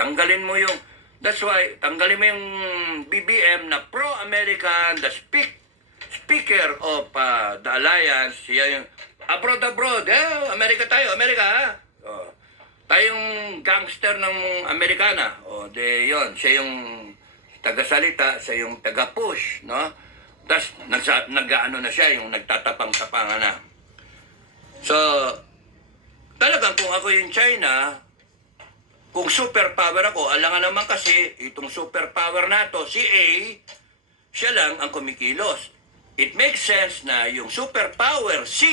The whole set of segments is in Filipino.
Tanggalin mo yung, that's why, tanggalin mo yung BBM na pro-American, the speaker of the alliance, siya yung abroad, Amerika tayo, Amerika, ha? Oh. Tayong gangster ng Amerikana, yon, siya yung taga-salita, siya yung taga-push, no? Tapos, nag-ano na siya, yung nagtatapang-tapangan na. So, talagang kung ako yung China, kung superpower ako, alangan naman kasi, itong superpower na to, si A, siya lang ang kumikilos. It makes sense na yung superpower, C,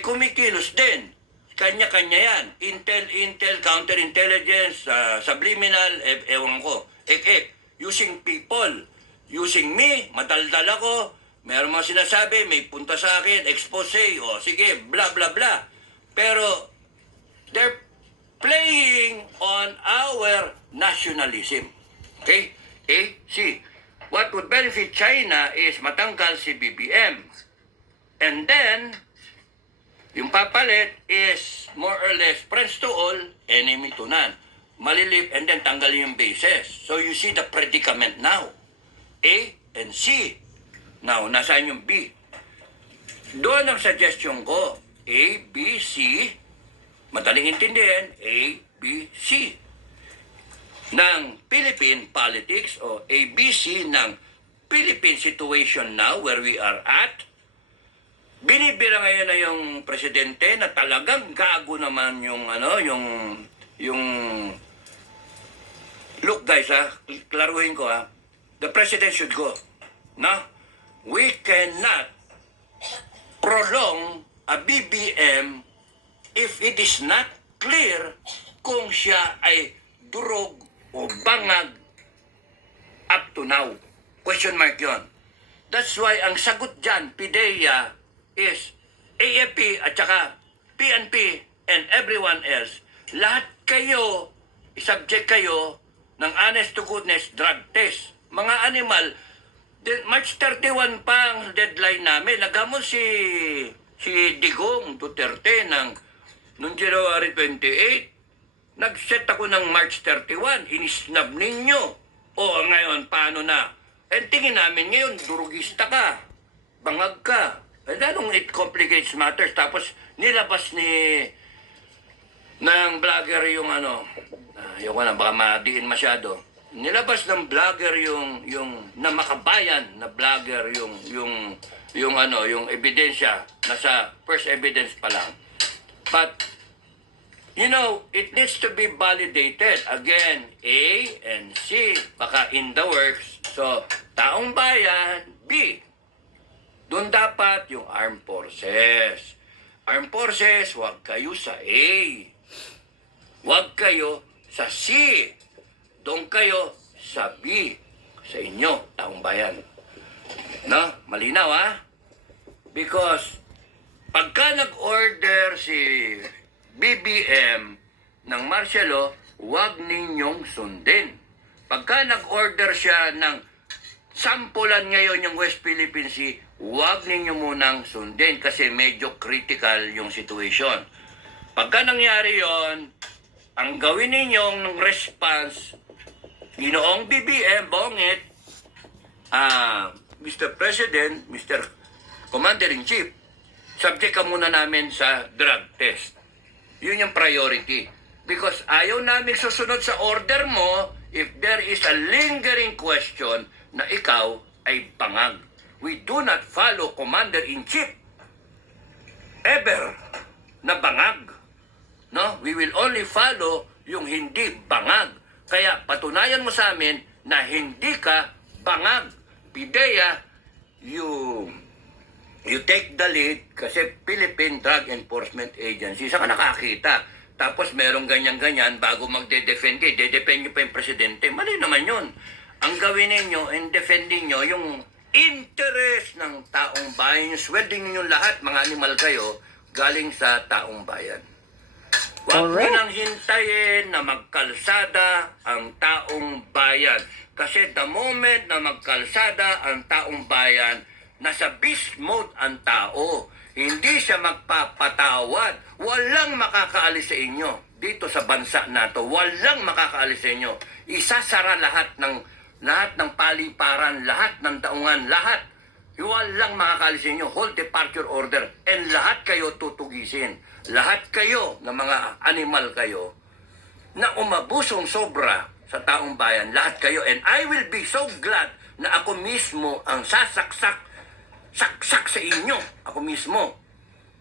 kumikilos din. Kanya-kanya yan. Intel, counterintelligence, subliminal, ewan ko. Using people. Using me, madaldal ako, meron mga sinasabi, may punta sa akin, expose, sige, blah, blah, blah. Pero, they're playing on our nationalism. Okay? A, C. What would benefit China is matanggal si BBM. And then, yung papalit is more or less friends to all, enemy to none. Malilip, and then tanggalin yung bases. So you see the predicament now. A and C. Now, nasaan yung B? Doon ang suggestion ko. A, B, C. Madaling intindihin. A, B, C. Ng Philippine politics o ABC ng Philippine situation now where we are at. Binibira ngayon na yung presidente na talagang gago naman yung yung look guys klaruhin ko the president should go. No? We cannot prolong a BBM if it is not clear kung siya ay durog o bangag up to now. Question mark yun. That's why ang sagot dyan, PIDEA, is AFP at saka PNP and everyone else. Lahat kayo, subject kayo ng honest to goodness drug test. Mga animal, March 31 pa ang deadline namin. Nagamon si Digong Duterte noong January 28. Nag-set ako ng March 31. Inisnab ninyo. O ngayon, paano na? And tingin namin ngayon, durugista ka. Bangag ka. And anong it complicates matters. Tapos nilabas ng vlogger yung yung baka madiin masyado. Nilabas ng vlogger yung na makabayan na vlogger yung ebidensya nasa first evidence pa lang. But you know, it needs to be validated. Again, A and C baka in the works. So, taong bayan, B. Doon dapat yung armed forces. Armed forces, wag kayo sa A. Wag kayo sa C. Doon kayo sa B. Sa inyo, taong bayan. No? Malinaw, Because, pagka nag-order si BBM ng martial law, wag ninyong sundin. Pagka nag-order siya ng sampulan ngayon yung West Philippine Sea, wag ninyo munang sundin kasi medyo critical yung situation. Pagka nangyari yon, ang gawin ninyong response, Ginoong BBM, Bongit, Mr. President, Mr. Commander-in-Chief, subject ka muna namin sa drug test. Yun yung priority. Because ayaw namin susunod sa order mo if there is a lingering question na ikaw ay bangag. We do not follow Commander-in-Chief ever na bangag. No? We will only follow yung hindi bangag. Kaya patunayan mo sa amin na hindi ka bangag. PIDEA, you take the lead kasi Philippine Drug Enforcement Agency. Saan ka nakakita? Tapos merong ganyan-ganyan bago magde-defend kayo. De-defend nyo pa yung presidente. Mali naman yun. Ang gawin ninyo and defending nyo yung interest ng taong bayan. Yung swelding ninyo lahat, mga animal kayo, galing sa taong bayan. Huwag nyo nang hintayin na magkalsada ang taong bayan. Kasi the moment na magkalsada ang taong bayan, nasa beast mode ang tao. Hindi siya magpapatawad. Walang makakaalis sa inyo. dito sa bansa na to, walang makakaalis sa inyo. Isasara lahat ng paliparan, lahat ng daungan, lahat. Walang makakaalis sa inyo. Hold departure order. And lahat kayo tutugisin. Lahat kayo na mga animal kayo na umabusong sobra sa taong bayan. Lahat kayo. And I will be so glad na ako mismo ang saksak sa inyo. Ako mismo.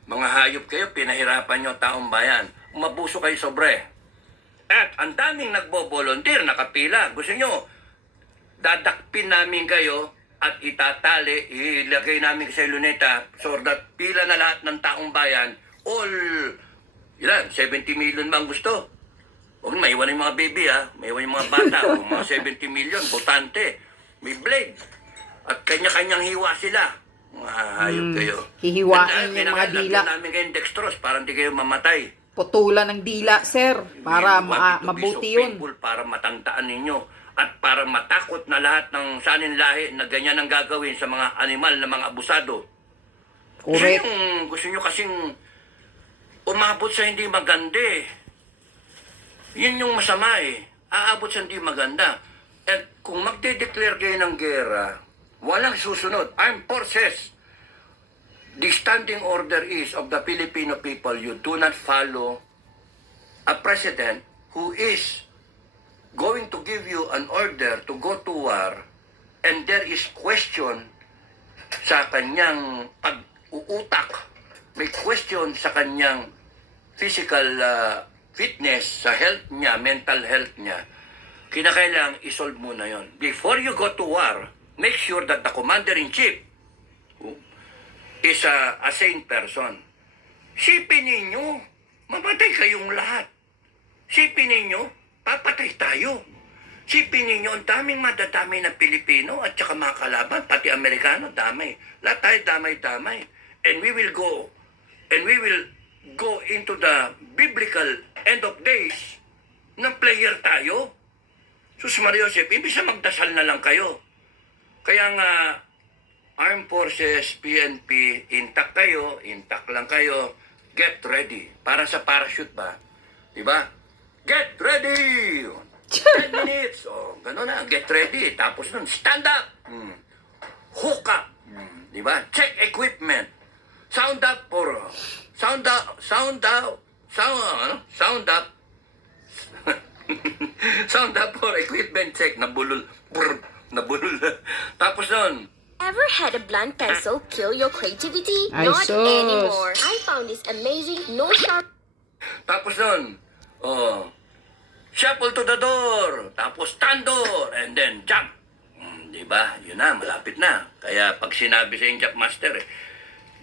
Mga hayop kayo, pinahirapan nyo taong bayan. Umabuso kayo sobre. At ang daming nagbo-volunteer, nakapila. Gusto nyo, dadakpin namin kayo at itatali, ilagay namin sa luneta so that pila na lahat ng taong bayan, all, ilan, 70 million bang gusto? Huwag may iwan yung mga baby ha, may iwan yung mga bata, o mga 70 million, botante, may blade. At kanya-kanyang hiwa sila. Mga hayop kayo. Hihiwain yung mga dila. Lagyan namin kayong dextrose para hindi kayo mamatay. Putulan ng dila, sir. Para mabuti yun. Para matangtaan ninyo at para matakot na lahat ng sanin lahi na ganyan ang gagawin sa mga animal na mga abusado. Correct. Gusto nyo kasing umabot sa hindi maganda eh. Yun yung masama eh. Aabot sa hindi maganda. At kung magde-declare kayo ng gera, walang susunod. Armed forces. The standing order is of the Filipino people, you do not follow a president who is going to give you an order to go to war and there is question sa kanyang pag-uutak, may question sa kanyang physical fitness, sa health niya, mental health niya, kinakailangang isolve muna yon. Before you go to war, make sure that the commander-in-chief is a sane person. Sipin ninyo, mamatay kayong lahat. Sipin ninyo, papatay tayo. Sipin ninyo, ang daming madadamay na Pilipino at saka mga kalaban, pati Amerikano, damay. Lahat tayo damay-damay. And we will go into the biblical end of days na player tayo. Sus Maria Joseph, ibig sa magdasal na lang kayo. Kaya nga, Armed Forces, PNP, intact kayo, intact lang kayo, get ready. Para sa parachute ba? Diba? Get ready! 10 minutes. O, gano'n na. Get ready. Tapos nun, stand up. Hook up. Diba? Check equipment. Sound up for... Sound up. Sound up for equipment check. Nabulol. Nabulol. Tapos nun, Ever had a blunt pencil kill your creativity? Ay, Not sus. anymore. I found this amazing no sharp tapos nun, shuffle to the door, tapos stand door, and then jump. Diba? Yun na, malapit na. Kaya pag sinabi sa yung jump master,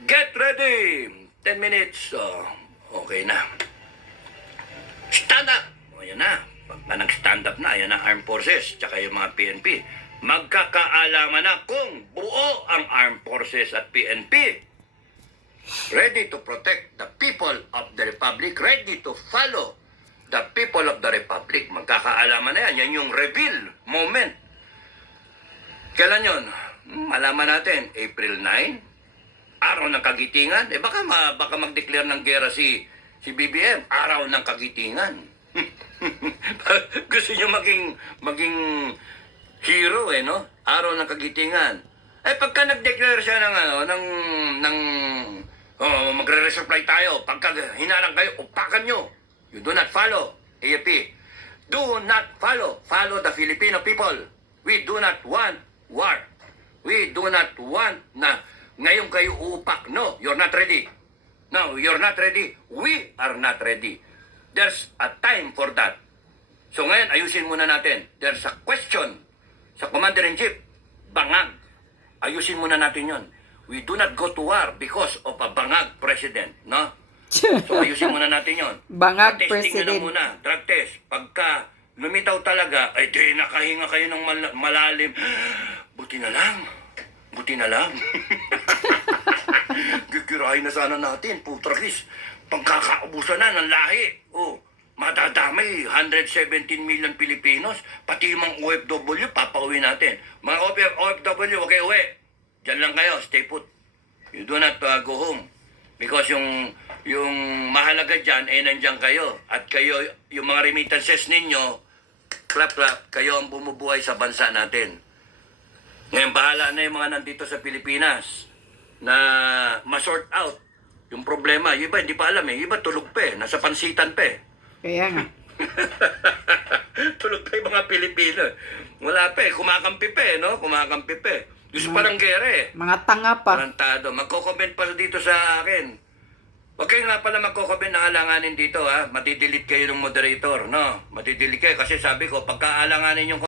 get ready! 10 minutes, okay na. Stand up! O, yun na. Pag nag-stand up na, yun ang Armed Forces, tsaka yung mga PNP. Magkakaalaman na kung buo ang Armed Forces at PNP. Ready to protect the people of the Republic, ready to follow the people of the Republic. Magkakaalaman na yan. Yan yung reveal moment. Kailan yun? Malaman natin, April 9, araw ng kagitingan. Baka mag-declare ng gera si BBM, araw ng kagitingan. Gusto niyo maging hero no? Araw ng kagitingan. Pagka nag-declare siya ng magre-resupply tayo, pagka hinarang kayo, upakan nyo. You do not follow, AFP. Do not follow. Follow the Filipino people. We do not want war. We do not want na ngayon kayo upak. No, you're not ready. No, you're not ready. We are not ready. There's a time for that. So ngayon, ayusin muna natin. There's a question sa Commander-in-Chief, bangag. Ayusin muna natin yon. We do not go to war because of a bangag president, no? So ayusin muna natin yon. Bangag Testing president. nyo na muna, drug test. Pagka lumitaw talaga, ay di nakahinga kayo ng malalim. Buti na lang. Buti na lang. Gigirahin na sana natin, putrakis. Pagkakaubusan na ng lahi. Madadamay, 117 million Pilipinos, pati yung mga OFW, papauwi natin. Mga OFW, okay, uwi. Diyan lang kayo, stay put. You do not go home. Because yung mahalaga dyan, nandyan kayo. At kayo, yung mga remittances ninyo, clap, kayo ang bumubuhay sa bansa natin. Ngayon, bahala na yung mga nandito sa Pilipinas na ma-sort out yung problema. Yung iba, hindi pa alam eh. Yung iba, tulog pa eh. Nasa pansitan pa eh. Kaya nga. Tulog pa yung mga Pilipino. Wala pa eh. Kumakampi pa eh, no? Kumakampi pa eh. Gusto parang gera eh. Mga tanga pa. Tarantado. Magko-comment pa dito sa akin. Huwag kayo nga pala magko-comment na alanganin dito, ha? Matidelete kayo ng moderator, no? Matidelete kayo kasi sabi ko, pagka alanganin yung